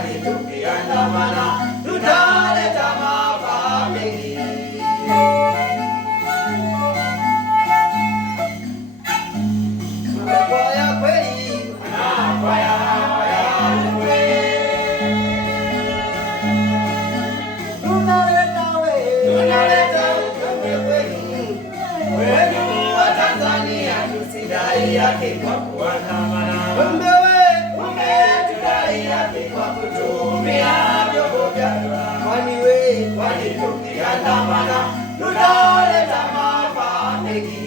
kwani tukiandamana tutaleta maafa mengi. Kwaya kweli, kwaya tunaleta ukame kweli wenu wa Tanzania, tusidai haki kwa kuandamana. Tudai haki kwa kutumia vyombo vya dola. Kwani tukiandamana tutaleta maafa mengi.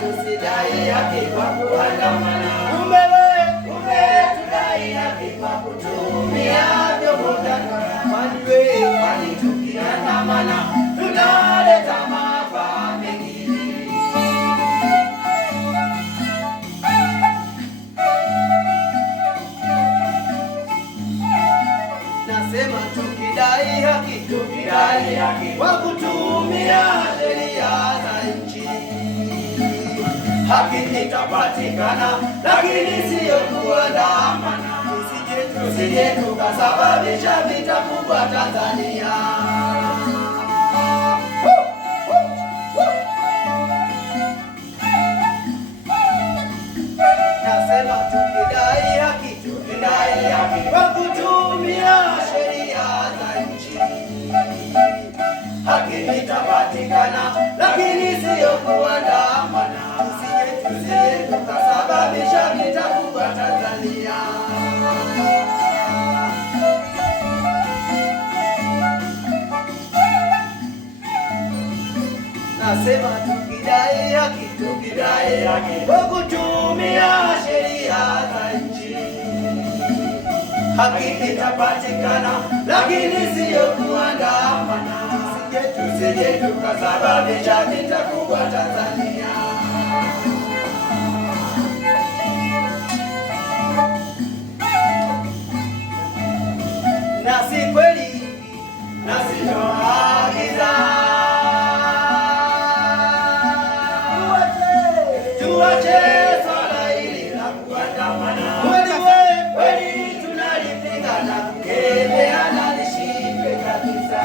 Tusidai haki kwa kuandamana. Tudai haki kwa kutumia vyombo vya dola. Kwani tukiandamana tutaleta maafa mengi. Nasema tukidai haki kwa kutumia sheria za nchi, haki itapatikana, lakini siyo kuandamana. Tusije tukasababisha vita kubwa Tanzania. Nasema tukidai haki kwa kutumia sheria za nchi, haki itapatikana, lakini siyo kuandamana. Tusije tukasababisha vita kubwa Tanzania. Nasema tukidai haki kwa kutumia sheria za nchi, haki itapatikana, lakini siyo kuandamana. Tusije tukasababisha vita kubwa Tanzania. Nasi kweli, nasi tunaagiza tuache swala hili la kuandamana. Kweli tunalipinga na kukemea na lishindwe kabisa.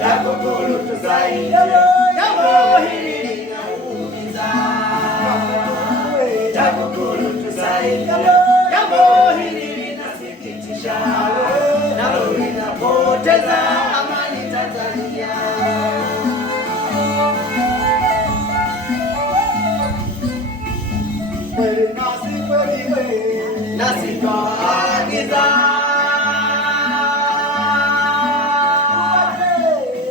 TAKUKURU tusaidie, jambo hili linaumiza. TAKUKURU tusaidie, jambo hili linasikitisha, nalo linapoteza amani Tanzania. Nasi twaagiza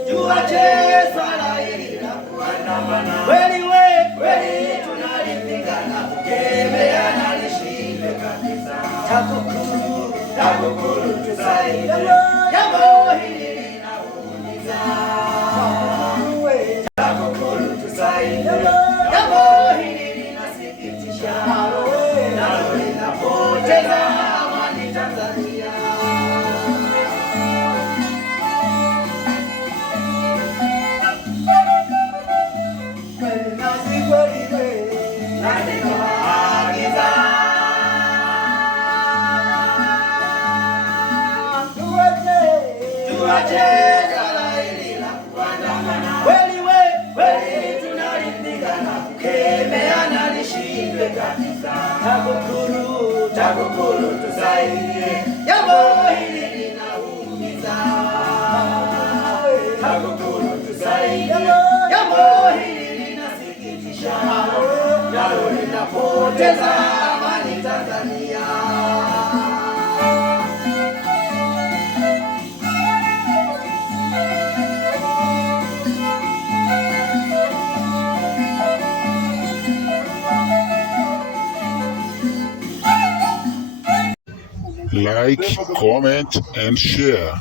tuache swala hili la kuandamana. Kweli tunalipinga na kukemea na lishindwe kabisa. TAKUKURU tusaidie, jambo hili linaumiza. TAKUKURU tusaidie, jambo hili linasikitisha, nalo linapoteza amani Tanzania. Tuache swala hili la kuandamana. Kweli tunalipinga na kukemea na lishindwe kabisa. TAKUKURU tusaidie, jambo hili linaumiza. TAKUKURU tusaidie, jambo hili linasikitisha, nalo linapoteza amani Tanzania. Like, comment and share.